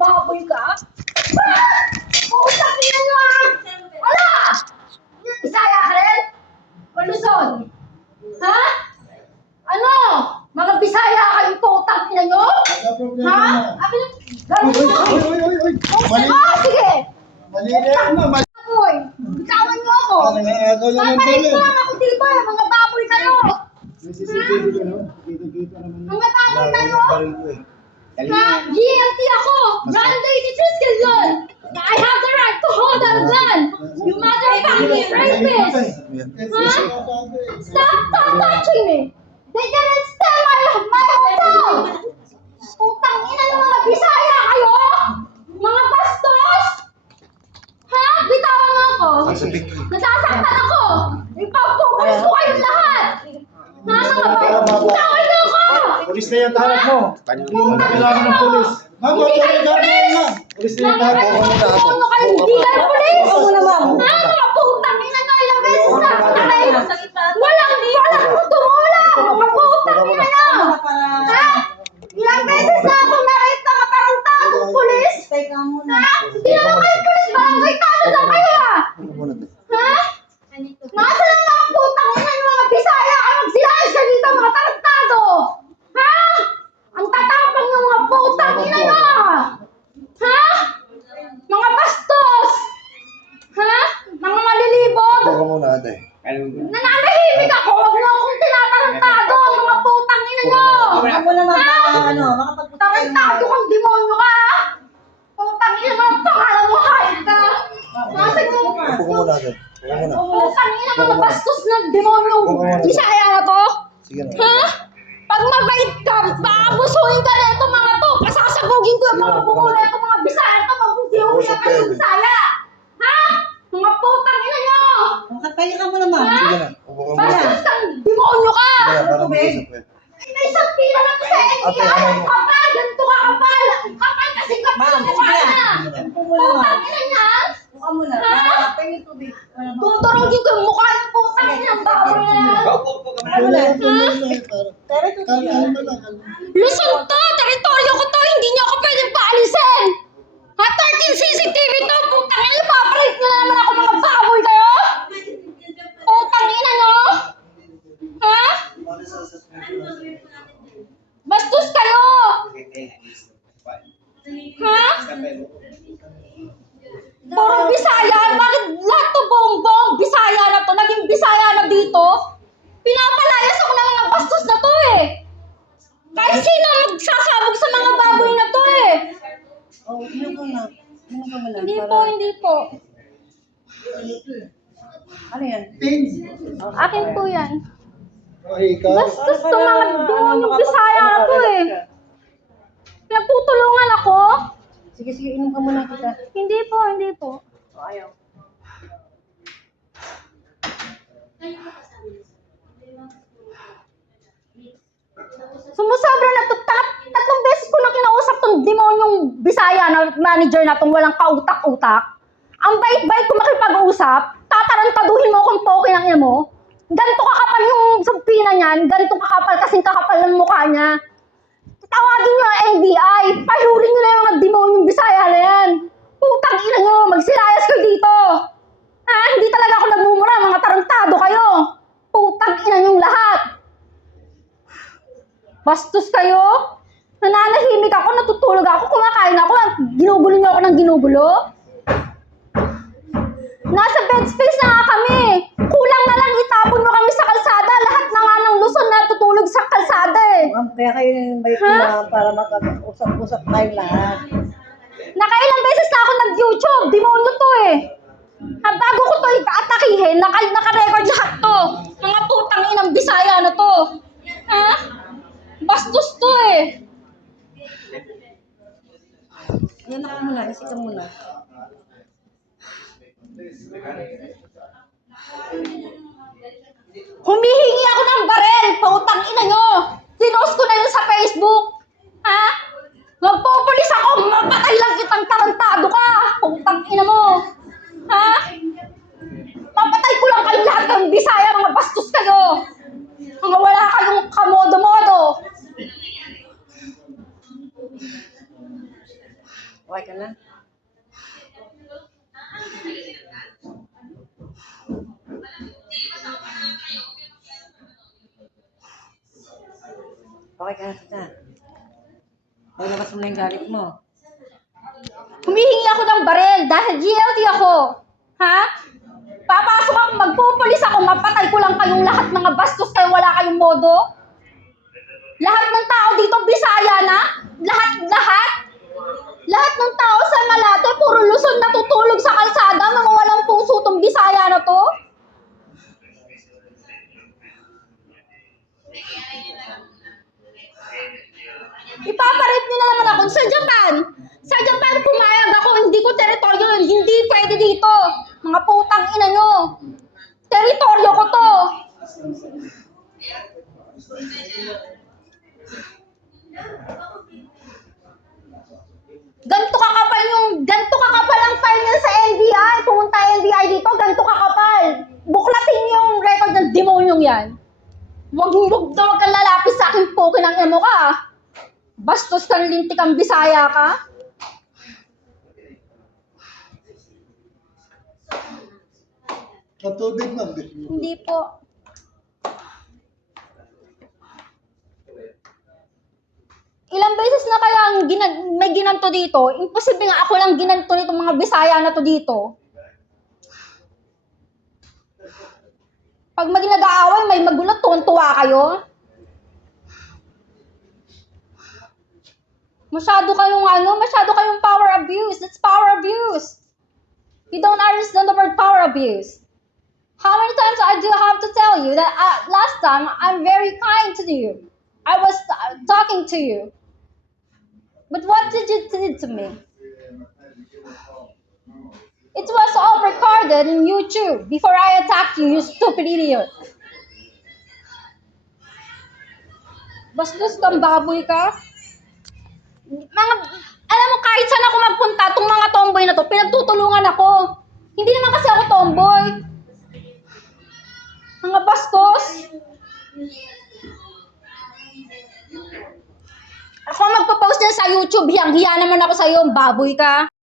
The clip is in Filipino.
baboy ka? Putak niya nyo ah! Ala! Bisaya ka rin? O Luzon? Ha? Ano? Mga Bisaya kayong putak niya nyo? Ha? Akin yung... Gano'n mo? Sige! Mali na yan, ma. Baboy! Bitawan nyo ako! Papalit ko lang ako dito eh! Mga baboy kayo! Mga baboy kayo! GLT ako! Brand 83 skill yun! I have the right to hold a gun! You motherfucking rapist! Stop touching me! They didn't steal my hotel! Putang ina ng mga Bisaya kayo! Mga bastos! Ha? Bitawan mo ako! Nasasaktan ako! Ipapupulis ko kayong lahat! Ha? Mga bastos! Bitawan niyo ako! Pulis na yan, tahanap mo. Hindi mo na kailangan ng pulis. Ma'am, Hindi kayo pulis! Pulis na yan, tahanap mo. Ano kayo? Hindi kayo pulis! Ha? Mga putang ina nyo! Ilang beses na ako na kayo! Walang tumulong! Mga putang ina nyo! Ha? Ilang beses na ako na-rape mga tarantadong pulis! Ha? Hindi naman kayo pulis! Barangay tado lang kayo ah! Ha? Nasa lang mga putang ina nyo mga Bisaya! Kayo magsilayas ka dito mga tarantado! Ha? Ang tatapang ng mga putang ina nyo! Ha? Mga bastos! Ha? Mga malilibog! Huwag ka muna, ate. Nananahimik ako! Huwag niyo akong tinatarantado! Mga putang ina nyo! Ako naman makapagpunta Tarantado kang demonyo ka! Putang ina mo! Pangalan mo! Hayop ka! Nasaan mo? Huwag ka muna, ate. Huwag ka muna. Putang ina mga bastos na demonyo! Bisaya na to! Sige na. Ha? Pag mabait ka, aabusuhin ka na itong mga to! Pasasabugin ko yung mga bungo na itong mga Bisaya to! Mag-uwi ka kayo sa Bisaya! Ha? Mga putang ina nyo! Makatayo ka mo naman. Ha? Sige na. Huwag ka muna. Bastos kang demonyo ka! Sige na, para mag-usap kayo. May isang pila na to sa Ate, NBI! ano mo? Kapal! Ganito ka kapal! Kapal kasi kapal Ma'am, ang sige mukha na. na! Upo mo naman. Putang ina niya! Upo muna. Ha? Pahingin tubig. Tuturugin ko yung mukha ng putang ina ng baboy na yan! Pero ito Luzon to! Teritoryo ko to! Hindi niyo ako pwedeng paalisin! Ha? 13 CCTV to! Putang ina! Papalit niyo na naman ako mga baboy kayo! Putang ina nyo! Ha? Bastos kayo! Ha? Puro Bisaya? Bakit lahat to buong Bisaya na to? Naging Bisaya na dito? Pinapalayas ako ng mga bastos na to eh! Kahit sino magsasabog sa mga baboy na to eh! Oh, inom ka na. Inom ka muna. Hindi po, hindi po. Ano yan? Akin po yan. Ay, ikaw. Bastos to mga demonyong Bisaya na to eh! Nagtutulungan ako? Sige, sige, inom ka muna kita. Hindi po, hindi po. Ayaw. Sumusobra na to. Tatlong beses ko na kinausap tong demonyong Bisaya na manager na tong walang kautak-utak. Ang bait-bait ko makipag-usap. Tatarantaduhin mo kung poke ng ina mo. Ganito kakapal yung sampina niyan. Ganito kakapal kasing kakapal ng mukha niya. Tawagin niyo ang NBI. Pahiulin niyo na yung mga demonyong Bisaya na yan. Putang ina niyo. Magsilayas kayo dito. Ha? Hindi talaga ako nagmumura. Mga tarantado kayo. Putang ina niyong lahat. Bastos kayo? Nananahimik ako, natutulog ako, kumakain ako, ginugulo niyo ako ng ginugulo? Nasa bed space na nga kami. Kulang na lang itapon mo kami sa kalsada. Lahat na nga ng Luzon natutulog sa kalsada eh. Ma'am, kaya kayo invite ko na para makapag-usap-usap tayo lahat. Nakailang beses na ako nag-YouTube. Demonyo to eh. Bago ko to atakihin, naka-record lahat to. Mga putang inang Bisaya na to. Ha? Bastos to eh. Yan ako muna, isi ka muna. Humihingi ako ng barel. Pautang ina nyo. Pinost ko na yun sa Facebook. Ha? Magpupulis ako. Mapatay lang kitang tarantado ka. Pautang ina mo. Ha? Papatay ko lang kayong lahat ng Bisaya. Mga bastos kayo. Mga wala kayong kamodo-modo. Okay ka na? Okay ka na, tita. Maglabas mo na yung galit mo. Humihingi ako ng barel dahil guilty ako. Ha? Papasok ako, magpupulis ako, mapatay ko lang kayong lahat, mga bastos kayo, wala kayong modo. Lahat ng tao dito, Bisaya na? Lahat? Lahat ng tao sa Malate, puro Luzon natutulog sa kalsada, mga walang puso tong Bisaya na to. Ipaparate nyo na naman ako sa Japan. Sa Japan, pumayag ako, hindi ko teritoryo yun. Hindi pwede dito. Mga putang ina nyo. Teritoryo ko to. Ganto kakapal ang file nyo sa NBI. Pumunta NBI dito, ganto kakapal. Buklatin nyo yung record ng demonyong yan. Huwag kang lalapis sa akin, poke ng emo ka. Bastos kang lintik ang Bisaya ka. Matubig man. Hindi po. Ilang beses na kaya may ginanto dito? Imposible nga ako lang ginanto nitong mga Bisaya na to dito. Pag may nag-aaway, may magulat, tuwan-tuwa kayo. Masyado kayong power abuse. That's power abuse. You don't understand the word power abuse. How many times I do have to tell you that last time I'm very kind to you. I was talking to you. But what did you do to me? It was all recorded in YouTube before I attacked you, you stupid idiot. Bastos kang baboy ka. Alam mo, kahit saan ako magpunta, itong mga tomboy na to, pinagtutulungan ako. Hindi naman kasi ako tomboy. Mga bastos. Ako magpo-post niya sa YouTube, hiyang-hiya naman ako sa'yo, baboy ka.